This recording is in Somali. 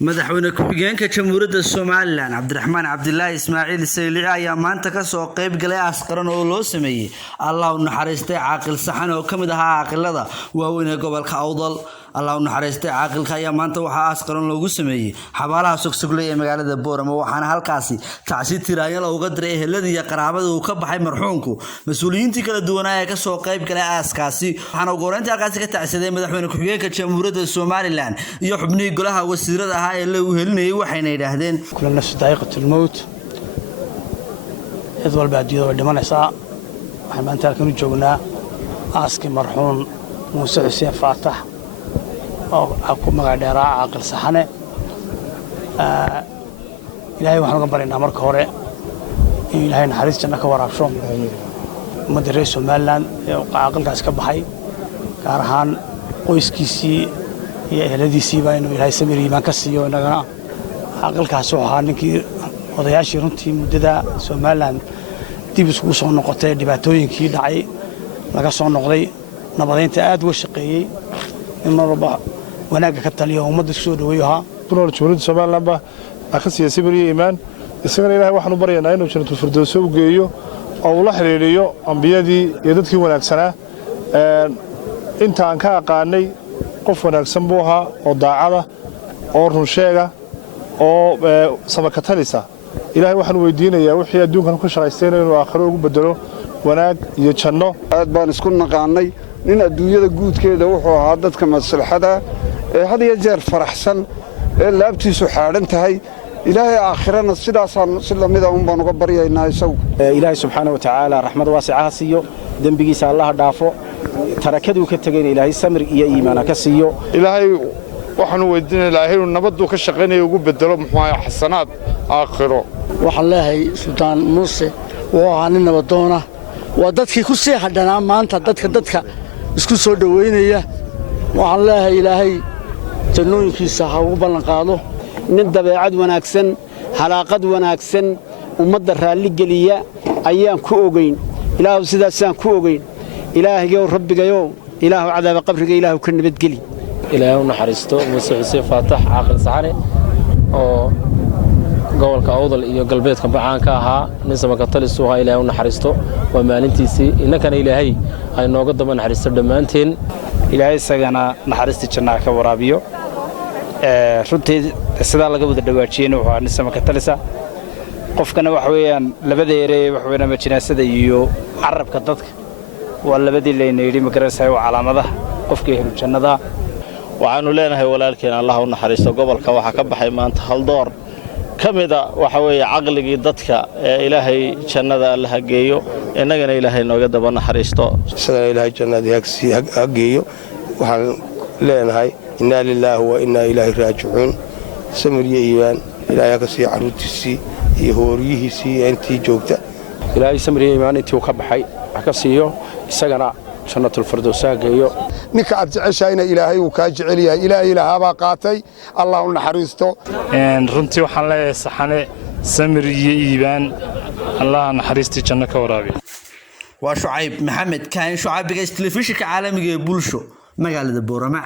madaxweyne ku-xigeenka jamhuuriyadda Soomaaliland Cabdiraxmaan Cabdilaahi Ismaaciil Saylici ayaa maanta ka soo qayb galay askaran oo loo sameeyay Allah u naxariistay caaqil saxan oo kamid ahaa caaqilada waaweyn ee gobolka Awdal. Allah u naxariistay caaqilka ayaa maanta waxa askaran loogu sameeyay xabaalaha Sogsogley ee magaalada Boorama waxaana halkaasi tacsiid tiraayal uga diray eheladii iyo qaraabada uu ka baxay marxuumku. Mas'uuliyiintii kala duwan ayaa ka soo qayb galay aaskaasi waxaana ugu horeyntii halkaasi ka tacsiiday madaxweyne ku-xigeenka jamhuuriyadda Soomaaliland iyo xubnihii golaha wasiirada اللي وهلني وحين يدهدين كل الناس دقيقة الموت يدول بعد يدول دمان ساعة احنا انت كانوا جونا عسكري مرحوم موسى حسين فاتح او اكو مغادرة عاقل صحنه إلهي waxaan uga barinaa marka hore in Ilaahay naxariis janno ka waraabsho madaxweynaha Soomaaliland ee caaqilkaas ka baxay gaar ahaan qoyskiisii iyo eheladiisii baa inuu Ilaahay samir iimaan ka siiyo inagana caaqilkaas oo ahaa ninkii odayaashii runtii muddada Soomaaliland dib isugu soo noqotay dhibaatooyinkii dhacay laga soo noqday nabadeynta aad uga shaqeeyay in marba wanaagga ka taliyo ummadda soo dhaweeyaha kunool jamhuuriyadda Soomaaliland ba akhasiya samir iimaan isagana Ilaahay waxaan u baryaynaa inuu jannatul firdaws u geeyo oo la xiriiriyo ambiyadii iyo dadkii wanaagsanaa inta aan ka aqaanay qof wanaagsan buu ahaa oo daacada oo run sheega oo samakatalisa Ilaahay waxaan weydiinayaa wixii adduunkan ku shaqaystay inuu aakhiro ugu bedelo wanaag iyo janno aad baan isku naqaanay nin adduunyada guudkeeda wuxuu ahaa dadka maslaxada ee had iyo jeer faraxsan ee laabtiisu xaaran tahay Ilaahay aakhirana sidaasaan si lamida baan uga baryaynaa isagu Ilaahay subxaanahu wa ta'aala raxmad waasica siiyo dambigiisa Allah dhaafo tarakadu ka tagay Ilaahay samir iyo iimaan ka siiyo Ilaahay waxaan weydiinaa Ilaahay inuu nabad ka shaqeeyo ugu bedelo muxuu xasanaad aakhiro waxaan leeyahay Sultaan Muuse oo aan nabadoona waa dadkii ku sii hadhanaa maanta dadka isku soo dhaweynaya waxaan leeyahay Ilaahay jannooyinkiisa ha ugu ballan qaado nin dabeecad wanaagsan halaaqad wanaagsan ummadda raali geliya ayaan ku ogeyn Ilaahu sidaasaan ku ogeyn إلهي ربك يو إله عذاب قبرك إله كن بدقلي إله نحرسته موسى حسين فاتح عاقل صحنه أو قول كأوضل إيو قلبيت كبعان كاها نسمة قتل السوها إله نحرسته وما ننتيسي إنك أنا إلهي هاي نوقد من حرسته دمانتين إلهي سجنا نحرسته جناك ورابيو رنتي السدال قبض الدواتشين ونسمة قتلسة قفكنا وحويان لبديري وحوينا مجنا سديو عرب كتضك واللبدي اللي نيري مقرسها وعلامته قفكي هلو جندا waxaanu leenahay walaalkeen Allah u naxariisto gobolka waxa ka baxay maanta hal door kamida waxa weeye aqligii dadka ee Ilaahay jannada Allah geeyo inagana Ilaahay nooga daba naxariisto sida Ilaahay jannada geeyo waxaan leenahay inna lillahi wa inna ilayhi raaji'uun samiriye iimaan Ilaahay ka sii caruurtiisi iyo hooriyihiisi intii joogta Ilaahay samiriye iimaan intii ka baxay ka siiyo isagana jannatul firdaws geeyo ninka aad jeceshayna Ilaahay uu ka jecel yahay Ilaahay ilaahaba qaatay Allah u naxariisto runtii waxaan leeyahay saxane samir iyo iibaan Allah naxariisti janno ka waraabiyo waa Shucayb Maxamed kaan Shucaybiga telefishinka caalamiga ee bulsho magaalada Boorama